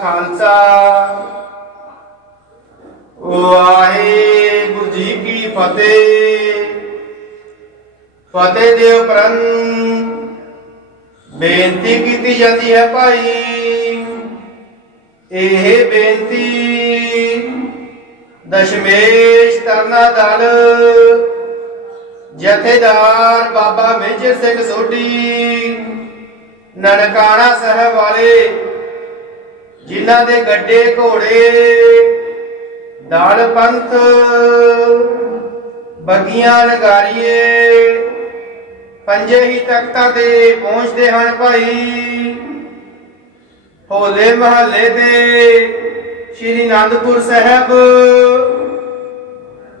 ਖਾਲਸਾ। ਵਾਹਿਗੁਰੂ ਜੀ ਕੀ ਫਤਿਹ। ਫਤਿਹ ਦੇ ਉਪਰੰਤ ਬੇਨਤੀ ਕੀਤੀ ਜਾਂਦੀ ਹੈ ਭਾਈ। ਇਹ ਬੇਨਤੀ ਦਸ਼ਮੇਸ਼ ਤਰਨਾ ਦਲ ਜਥੇਦਾਰ ਬਾਬਾ ਮੇਜਰ ਸਿੰਘ ਸੋਢੀ, ਨਨਕਾਣਾ ਸਾਹਿਬ ਵਾਲੇ, ਜਿਨ੍ਹਾਂ ਦੇ ਗੱਡੇ ਘੋੜੇ, ਦਾਲ ਪੰਥ, ਬਗੀਆਂ ਨਗਾਰੀਏ ਪੰਜੇ ਹੀ ਤਖਤਾਂ ਤੇ ਪਹੁੰਚਦੇ ਹਨ ਭਾਈ। ਹੋਲੇ ਮਹੱਲੇ ਤੇ ਸ਼੍ਰੀ ਅਨੰਦਪੁਰ ਸਾਹਿਬ,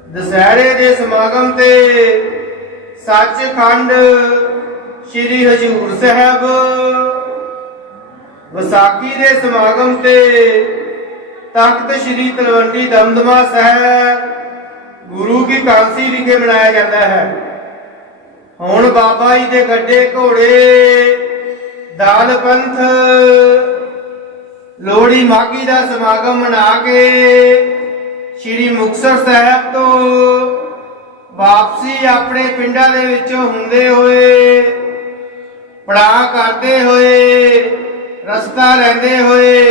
ਦਸਹਿਰੇ ਦੇ ਸਮਾਗਮ ਤੇ ਸੱਚਖੰਡ ਸ਼੍ਰੀ ਹਜੂਰ ਸਾਹਿਬ। ਵਿਸਾਖੀ ਦੇ ਸਮਾਗਮ ਤੇ ਤਖਤ ਸ੍ਰੀ ਤਲਵੰਡੀ ਦਮਦਮਾ ਸਾਹਿਬ ਗੁਰੂ ਕੀ ਕਾਂਸੀ ਵਿਖੇ ਮਨਾਇਆ ਜਾਂਦਾ ਹੈ। ਹੁਣ ਬਾਬਾ ਜੀ ਦੇ ਗੱਡੇ ਘੋੜੇ, ਦਾਲ ਪੰਥ, ਲੋਹੜੀ ਮਾਗੀ ਦਾ ਸਮਾਗਮ ਮਨਾ ਕੇ ਸ੍ਰੀ ਮੁਕਤਸਰ ਸਾਹਿਬ ਤੋਂ ਵਾਪਸੀ ਆਪਣੇ ਪਿੰਡਾਂ ਦੇ ਵਿੱਚੋਂ ਹੁੰਦੇ ਹੋਏ ਪੜਾ ਕਰਦੇ ਹੋਏ, ਰਸਤਾ ਲੈਂਦੇ ਹੋਏ,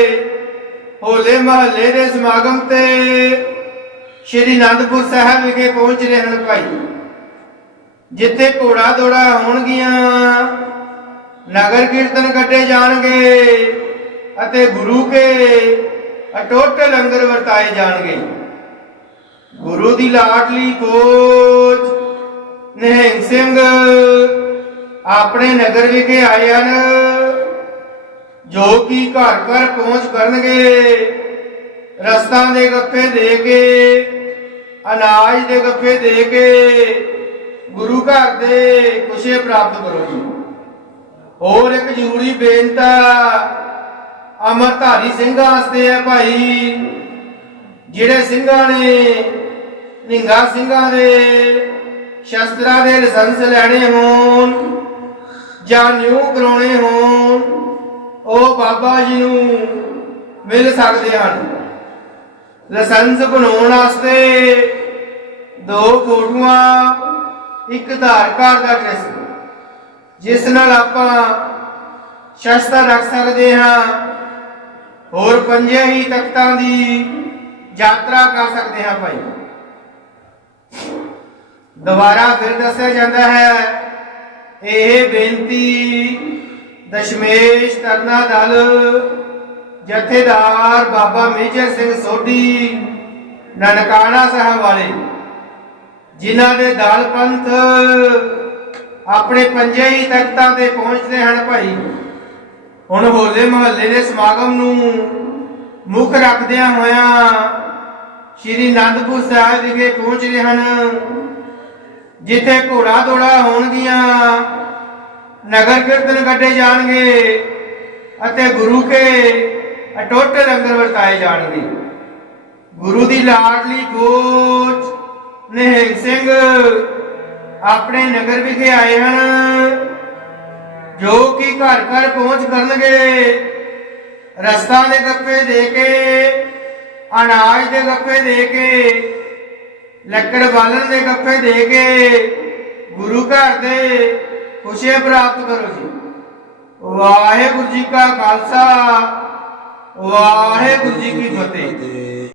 ਹੋਲੇ ਮਹੱਲੇ ਦੇ ਸਮਾਗਮ ਤੇ ਸ਼੍ਰੀ ਅਨੰਦਪੁਰ ਸਾਹਿਬ ਵਿਖੇ ਪਹੁੰਚ ਰਹੇ ਹਨ ਭਾਈ। ਜਿੱਥੇ ਘੋੜਾ ਦੋੜਾ ਹੋਣਗੀਆਂ, ਨਗਰ ਕੀਰਤਨ ਕੱਢੇ ਜਾਣਗੇ ਅਤੇ ਗੁਰੂ ਕੇ ਅਟੁੱਟ ਲੰਗਰ ਵਰਤਾਏ ਜਾਣਗੇ। ਗੁਰੂ ਦੀ ਲਾਡਲੀ ਕੋਚ, ਨਿਹੰਗ ਸਿੰਘ। ਆਪਣੇ ਨਗਰ ਵਿਖੇ ਆਏ ਹਨ, ਜੋ ਕਿ ਘਰ ਘਰ ਪਹੁੰਚ ਕਰਨਗੇ। ਰਸਤਾਂ ਦੇ ਗੱਫੇ ਦੇ ਕੇ, ਅਨਾਜ ਦੇ ਗੱਫੇ ਦੇ ਕੇ, ਗੁਰੂ ਘਰ ਦੇ ਖੁਸ਼ੇ ਪ੍ਰਾਪਤ ਕਰੋ ਜੀ। ਹੋਰ ਇੱਕ ਜ਼ਰੂਰੀ ਬੇਨਤਾ ਅਮਰਧਾਰੀ ਸਿੰਘਾਂ ਵਾਸਤੇ ਹੈ ਭਾਈ, ਜਿਹੜੇ ਸਿੰਘਾਂ ਨੇ ਨਿੰਗਾ ਸਿੰਘਾਂ ਦੇ, ਸ਼ਸਤਰਾਂ ਦੇ ਲਾਇਸੈਂਸ ਲੈਣੇ ਹੋਣ, ਜਾਂ ਨਿਊ ਕਰਾਉਣੇ ਹੋਣ, ਉਹ ਬਾਬਾ ਜੀ ਨੂੰ ਮਿਲ ਸਕਦੇ ਹਨ। ਲਾਇਸੈਂਸ ਬਣਾਉਣ ਵਾਸਤੇ ਦੋ ਫੋਟੋਆਂ, ਇੱਕ ਆਧਾਰ ਕਾਰਡ ਦਾ ਐਡਰੈਸ, ਜਿਸ ਨਾਲ ਆਪਾਂ ਸ਼ਸਤਰ ਰੱਖ ਸਕਦੇ ਹਾਂ, ਹੋਰ ਪੰਜੇ ਹੀ ਤਖਤਾਂ ਦੀ ਯਾਤਰਾ ਕਰ ਸਕਦੇ ਹਾਂ ਭਾਈ। ਦੁਬਾਰਾ ਫਿਰ ਦੱਸਿਆ ਜਾਂਦਾ ਹੈ, ਇਹ ਬੇਨਤੀ ਦਸ਼ਮੇਸ਼ ਤਰਨਾ ਦਲ ਜਥੇਦਾਰ ਬਾਬਾ ਮੇਜਰ ਸਿੰਘ ਸੋਢੀ, ਨਨਕਾਣਾ ਸਾਹਿਬ ਵਾਲੇ, ਜਿਨ੍ਹਾਂ ਦੇ ਦਲ ਪੰਥ ਆਪਣੇ ਪੰਜੇ ਹੀ ਤਖਤਾਂ ਤੇ ਪਹੁੰਚਦੇ ਹਨ ਭਾਈ। ਹੁਣ ਹੋਲੇ ਮਹੱਲੇ ਦੇ ਸਮਾਗਮ ਨੂੰ ਮੁੱਖ ਰੱਖਦਿਆਂ ਹੋਇਆਂ ਸ਼੍ਰੀ ਅਨੰਦਪੁਰ ਸਾਹਿਬ ਵਿਖੇ ਪਹੁੰਚ ਰਹੇ ਹਨ। ਜਿੱਥੇ ਘੋੜਾ ਦੋੜਾ ਹੋਣਗੀਆਂ, ਨਗਰ ਕੀਰਤਨ ਕੱਢੇ ਜਾਣਗੇ ਅਤੇ ਗੁਰੂ ਕੇ ਅਟੁੱਟ ਲੰਗਰ ਵਰਤਾਏ ਜਾਣਗੇ। ਗੁਰੂ ਦੀ ਲਾਡਲੀ ਕੋਚ ਨਿਹੰਗ ਸਿੰਘ ਆਪਣੇ ਨਗਰ ਵਿਖੇ ਆਏ ਹਨ, ਜੋ ਕਿ ਘਰ ਘਰ ਪਹੁੰਚ ਕਰਨਗੇ। ਰਸਤਾ ਦੇ ਗੱਪੇ ਦੇ ਕੇ, ਅਨਾਜ ਦੇ ਗੱਪੇ ਦੇ ਕੇ ਲੱਕੜ ਬਾਲਣ ਦੇ ਗੱਪੇ ਦੇ ਕੇ ਗੁਰੂ ਘਰ ਦੇ ਖੁਸ਼ੀਆਂ ਪ੍ਰਾਪਤ ਕਰੋ ਜੀ। ਵਾਹਿਗੁਰੂ ਜੀ ਕਾ ਖਾਲਸਾ, ਵਾਹਿਗੁਰੂ ਜੀ ਕੀ ਫਤਿਹ।